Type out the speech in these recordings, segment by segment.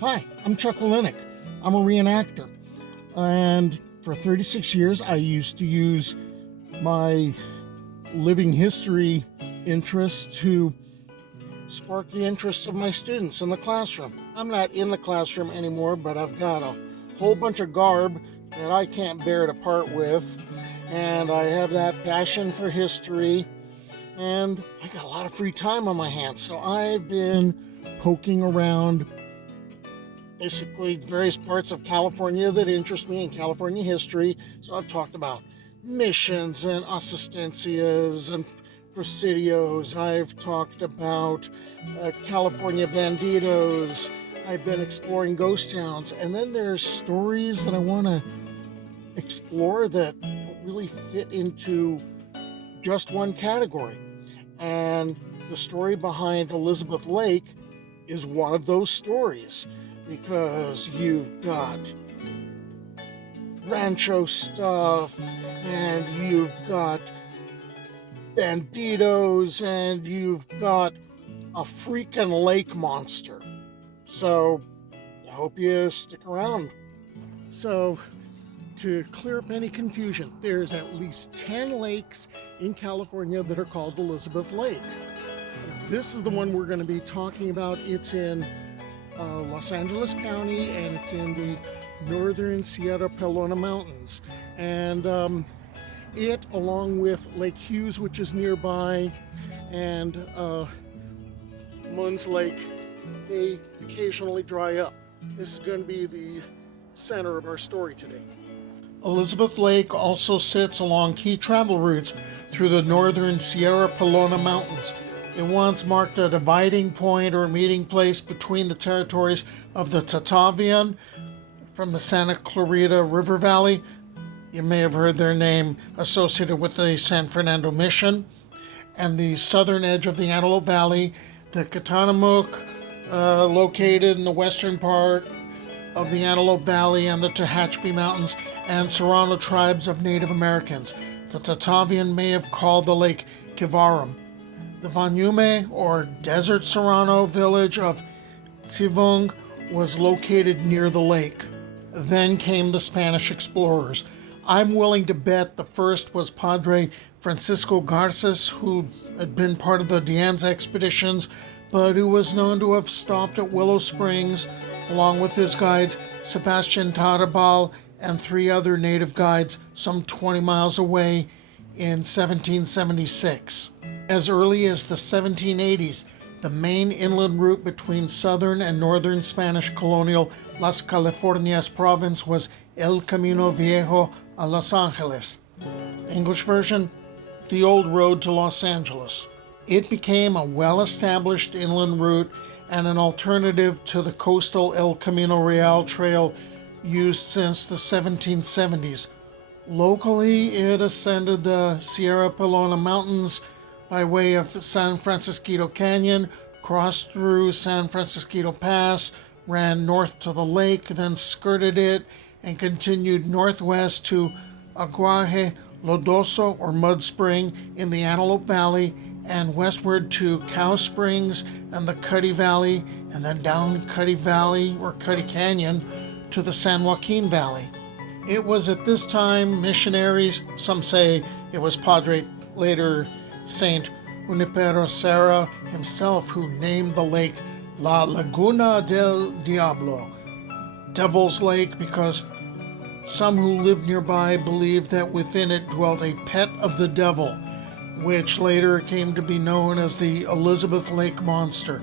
Hi, I'm Chuck Olenek. I'm a reenactor. And for 36 years, I used to use my living history interest to spark the interests of my students in the classroom. I'm not in the classroom anymore, but I've got a whole bunch of garb that I can't bear to part with. And I have that passion for history. And I got a lot of free time on my hands. So I've been poking around basically various parts of California that interest me in California history. So I've talked about missions and assistencias and presidios. I've talked about California banditos. I've been exploring ghost towns. And then there's stories that I want to explore that don't really fit into just one category. And the story behind Elizabeth Lake is one of those stories, because you've got rancho stuff, and you've got banditos, and you've got a freaking lake monster. So I hope you stick around. So to clear up any confusion, there's at least 10 lakes in California that are called Elizabeth Lake. This is the one we're going to be talking about. It's in Los Angeles County, and it's in the northern Sierra Pelona Mountains. And it, along with Lake Hughes, which is nearby, and Munns Lake, they occasionally dry up. This is going to be the center of our story today. Elizabeth Lake also sits along key travel routes through the northern Sierra Pelona Mountains. It once marked a dividing point or meeting place between the territories of the Tatavian from the Santa Clarita River Valley. You may have heard their name associated with the San Fernando Mission, and the southern edge of the Antelope Valley, the Katanamook, located in the western part of the Antelope Valley, and the Tehachapi Mountains and Serrano tribes of Native Americans. The Tatavian may have called the lake Kivarum. The Vanyume, or Desert Serrano village of Tzivung, was located near the lake. Then came the Spanish explorers. I'm willing to bet the first was Padre Francisco Garces, who had been part of the De Anza expeditions, but who was known to have stopped at Willow Springs, along with his guides Sebastian Tarabal and 3 other native guides some 20 miles away in 1776. As early as the 1780s, the main inland route between southern and northern Spanish colonial Las Californias province was El Camino Viejo a Los Angeles. English version, the old road to Los Angeles. It became a well-established inland route and an alternative to the coastal El Camino Real trail used since the 1770s. Locally, it ascended the Sierra Pelona Mountains by way of San Francisquito Canyon, crossed through San Francisquito Pass, ran north to the lake, then skirted it, and continued northwest to Aguaje Lodoso, or Mud Spring, in the Antelope Valley, and westward to Cow Springs and the Cuddy Valley, and then down Cuddy Valley, or Cuddy Canyon, to the San Joaquin Valley. It was at this time missionaries, some say it was Padre, later Saint Junipero Serra himself, who named the lake La Laguna del Diablo, Devil's Lake, because some who lived nearby believed that within it dwelt a pet of the devil, which later came to be known as the Elizabeth Lake Monster.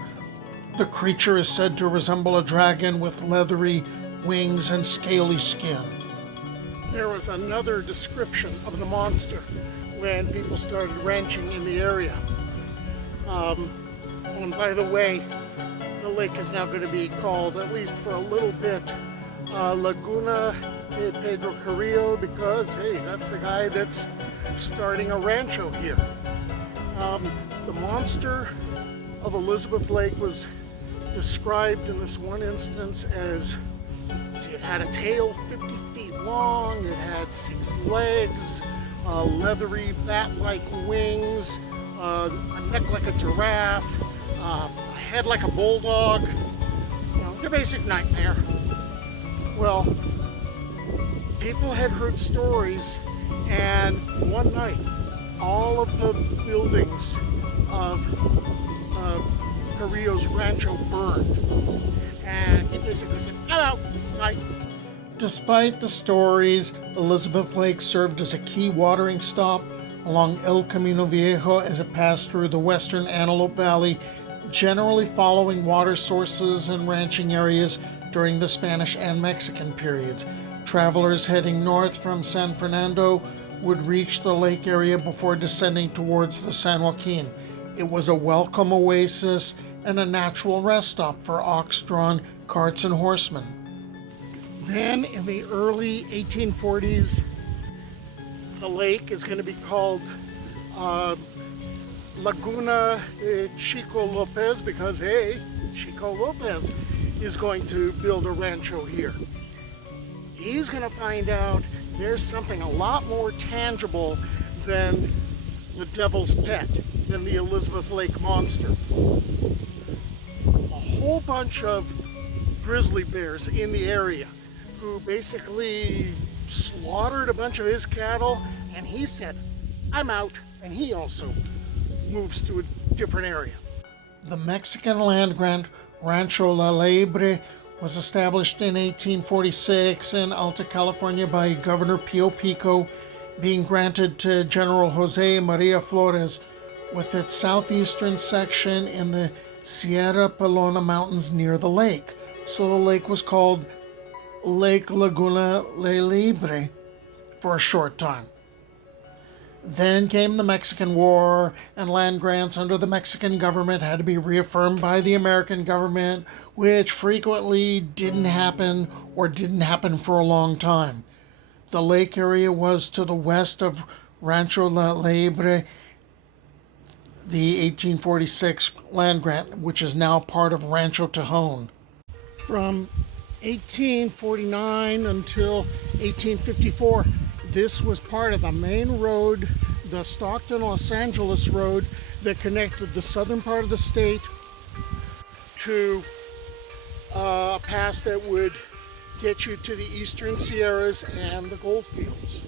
The creature is said to resemble a dragon with leathery wings and scaly skin. There was another description of the monster when people started ranching in the area. And by the way, the lake is now going to be called, at least for a little bit, Laguna de Pedro Carrillo, because, hey, that's the guy that's starting a rancho here. The monster of Elizabeth Lake was described in this one instance as, it had a tail 50 feet long, it had 6 legs, leathery bat-like wings, a neck like a giraffe, a head like a bulldog. Your basic nightmare. Well, people had heard stories, and one night, all of the buildings of Carrillo's rancho burned. And he basically said, I'm out, night. Despite the stories, Elizabeth Lake served as a key watering stop along El Camino Viejo as it passed through the western Antelope Valley, generally following water sources and ranching areas during the Spanish and Mexican periods. Travelers heading north from San Fernando would reach the lake area before descending towards the San Joaquin. It was a welcome oasis and a natural rest stop for ox-drawn carts and horsemen. Then in the early 1840s, the lake is going to be called Laguna Chico Lopez because, hey, Chico Lopez is going to build a rancho here. He's going to find out there's something a lot more tangible than the devil's pet, than the Elizabeth Lake monster. A whole bunch of grizzly bears in the area who basically slaughtered a bunch of his cattle, and he said, I'm out, and he also moves to a different area. The Mexican land grant Rancho La Liebre was established in 1846 in Alta California by Governor Pio Pico, being granted to General Jose Maria Flores, with its southeastern section in the Sierra Pelona Mountains near the lake. So the lake was called Lake Laguna La Liebre for a short time. Then came the Mexican War, and land grants under the Mexican government had to be reaffirmed by the American government, which frequently didn't happen or didn't happen for a long time. The lake area was to the west of Rancho La Liebre, the 1846 land grant, which is now part of Rancho Tejon. From 1849 until 1854, this was part of the main road, the Stockton-Los Angeles road, that connected the southern part of the state to a pass that would get you to the eastern Sierras and the gold fields.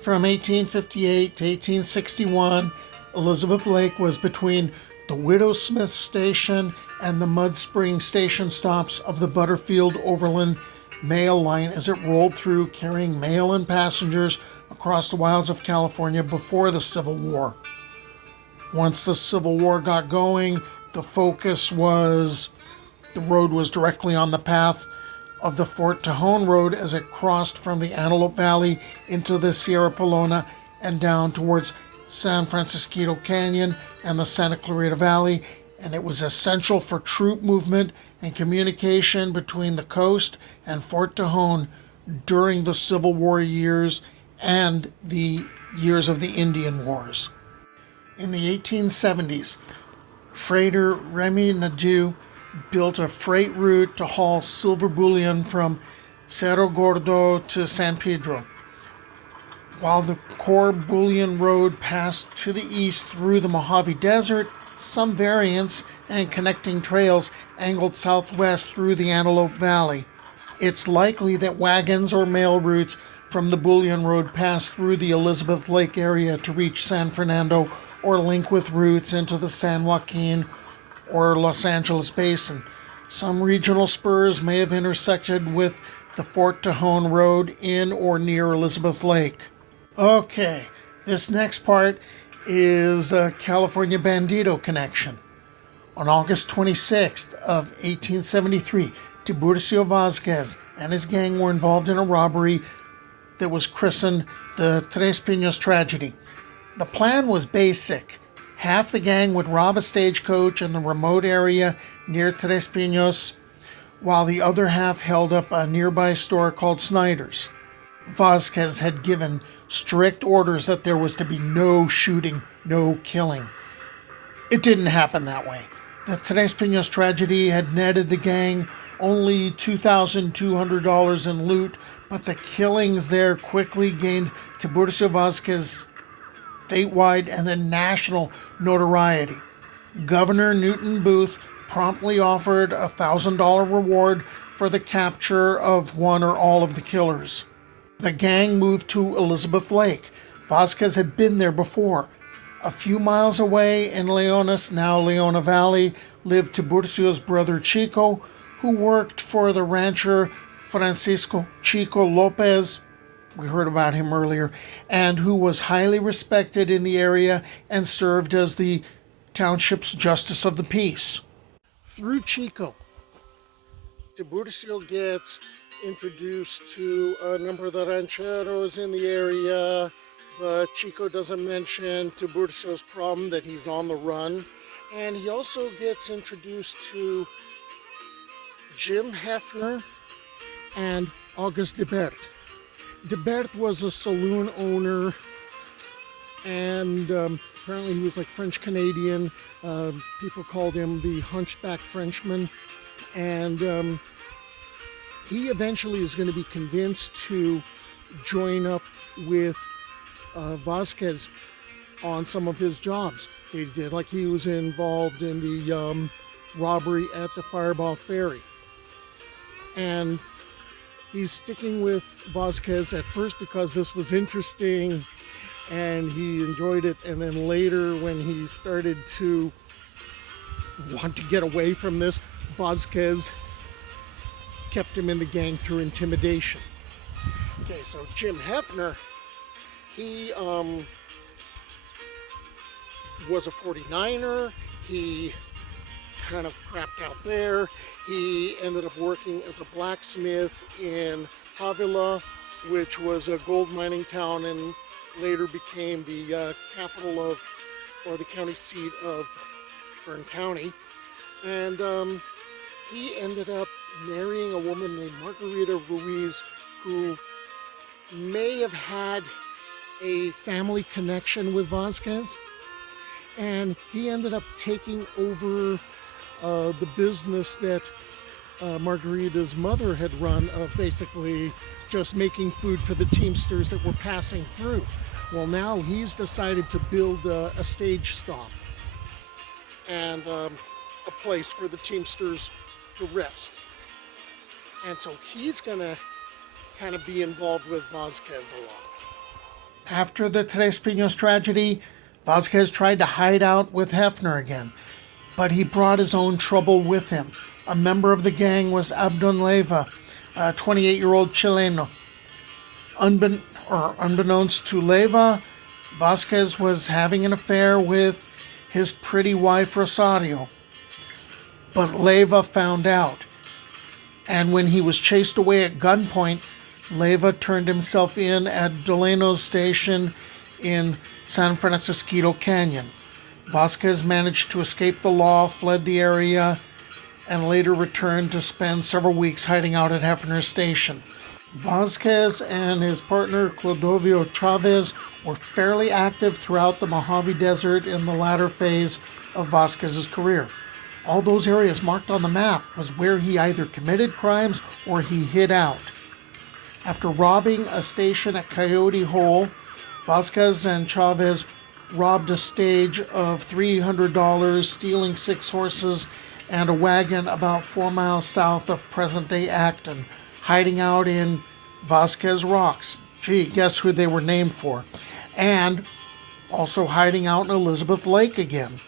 From 1858 to 1861, Elizabeth Lake was between the Widow Smith Station and the Mud Spring Station stops of the Butterfield Overland Mail Line as it rolled through carrying mail and passengers across the wilds of California before the Civil War. Once the Civil War got going, the focus was the road was directly on the path of the Fort Tejon Road as it crossed from the Antelope Valley into the Sierra Pelona and down towards San Francisco Canyon and the Santa Clarita Valley, and it was essential for troop movement and communication between the coast and Fort Tejon during the Civil War years and the years of the Indian Wars. In the 1870s, freighter Remy Nadeau built a freight route to haul silver bullion from Cerro Gordo to San Pedro. While the core bullion road passed to the east through the Mojave Desert, some variants and connecting trails angled southwest through the Antelope Valley. It's likely that wagons or mail routes from the bullion road passed through the Elizabeth Lake area to reach San Fernando or link with routes into the San Joaquin or Los Angeles Basin. Some regional spurs may have intersected with the Fort Tejon Road in or near Elizabeth Lake. Okay, this next part is a California Bandito connection. On August 26th of 1873, Tiburcio Vásquez and his gang were involved in a robbery that was christened the Tres Pinos tragedy. The plan was basic. Half the gang would rob a stagecoach in the remote area near Tres Pinos, while the other half held up a nearby store called Snyder's. Vásquez had given strict orders that there was to be no shooting, no killing. It didn't happen that way. The Tres Pinos tragedy had netted the gang only $2,200 in loot, but the killings there quickly gained Tiburcio Vásquez statewide and then national notoriety. Governor Newton Booth promptly offered a $1,000 reward for the capture of one or all of the killers. The gang moved to Elizabeth Lake. Vásquez had been there before. A few miles away in Leones, now Leona Valley, lived Tiburcio's brother Chico, who worked for the rancher Francisco Chico Lopez, we heard about him earlier, and who was highly respected in the area and served as the township's justice of the peace. Through Chico, Tiburcio gets introduced to a number of the rancheros in the area, but Chico doesn't mention Tiburcio's problem that he's on the run. And he also gets introduced to Jim Hefner and Auguste Debert. Debert was a saloon owner, and apparently he was like French-Canadian. People called him the Hunchback Frenchman. And he eventually is going to be convinced to join up with Vásquez on some of his jobs. They did, like he was involved in the robbery at the Fireball Ferry. And he's sticking with Vásquez at first because this was interesting and he enjoyed it. And then later, when he started to want to get away from this, Vásquez kept him in the gang through intimidation. Okay, so Jim Hefner, he was a 49er. He kind of crapped out there. He ended up working as a blacksmith in Havila, which was a gold mining town and later became the capital of, or the county seat of Kern County. And he ended up marrying a woman named Margarita Ruiz, who may have had a family connection with Vásquez. And he ended up taking over the business that Margarita's mother had run, of basically just making food for the Teamsters that were passing through. Well, now he's decided to build a stage stop and a place for the Teamsters to rest. And so he's going to kind of be involved with Vásquez a lot. After the Tres Pinos tragedy, Vásquez tried to hide out with Hefner again, but he brought his own trouble with him. A member of the gang was Abdon Leyva, a 28-year-old Chileno. Unbeknownst to Leyva, Vásquez was having an affair with his pretty wife Rosario. But Leyva found out, and when he was chased away at gunpoint, Leyva turned himself in at Delano's station in San Francisco Canyon. Vásquez managed to escape the law, fled the area, and later returned to spend several weeks hiding out at Hefner's station. Vásquez and his partner Clodovio Chavez were fairly active throughout the Mojave Desert in the latter phase of Vásquez's career. All those areas marked on the map was where he either committed crimes or he hid out. After robbing a station at Coyote Hole, Vásquez and Chavez robbed a stage of $300, stealing 6 horses and a wagon about 4 miles south of present-day Acton, hiding out in Vásquez Rocks. Gee, guess who they were named for? And also hiding out in Elizabeth Lake again.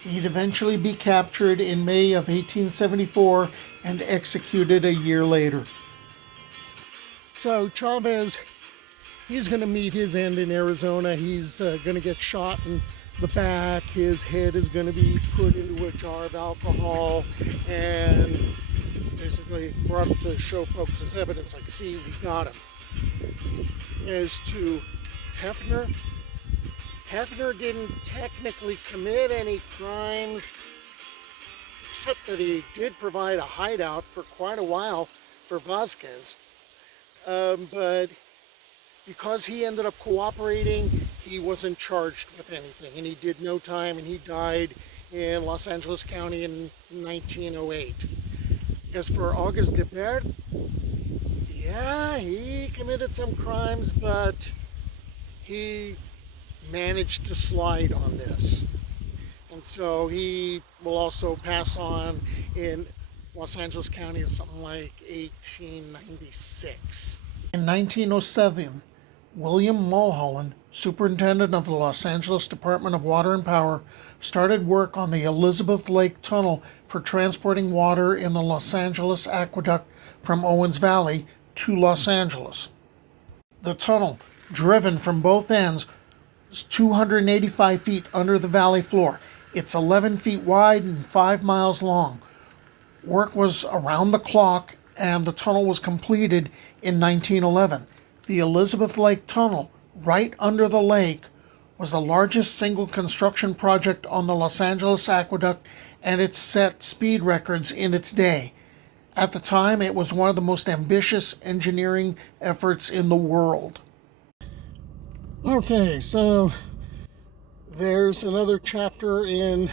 He'd eventually be captured in May of 1874 and executed a year later. So Chavez, he's going to meet his end in Arizona. He's going to get shot in the back. His head is going to be put into a jar of alcohol and basically brought up to show folks as evidence, like, see, we got him. As to Hefner, Hefner didn't technically commit any crimes, except that he did provide a hideout for quite a while for Vásquez. But because he ended up cooperating, he wasn't charged with anything, and he did no time, and he died in Los Angeles County in 1908. As for Auguste Debert, yeah, he committed some crimes, but he managed to slide on this. And so he will also pass on in Los Angeles County in something like 1896. In 1907, William Mulholland, superintendent of the Los Angeles Department of Water and Power, started work on the Elizabeth Lake Tunnel for transporting water in the Los Angeles Aqueduct from Owens Valley to Los Angeles. The tunnel, driven from both ends, is 285 feet under the valley floor. It's 11 feet wide and 5 miles long. Work was around the clock, and the tunnel was completed in 1911. The Elizabeth Lake Tunnel, right under the lake, was the largest single construction project on the Los Angeles Aqueduct, and it set speed records in its day. At the time, it was one of the most ambitious engineering efforts in the world. Okay, so there's another chapter in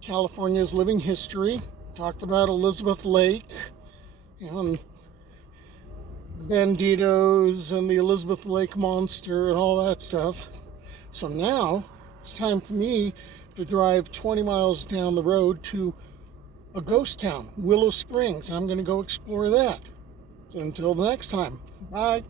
California's living history. Talked about Elizabeth Lake and the banditos and the Elizabeth Lake monster and all that stuff. So now it's time for me to drive 20 miles down the road to a ghost town, Willow Springs. I'm going to go explore that. So until the next time, bye.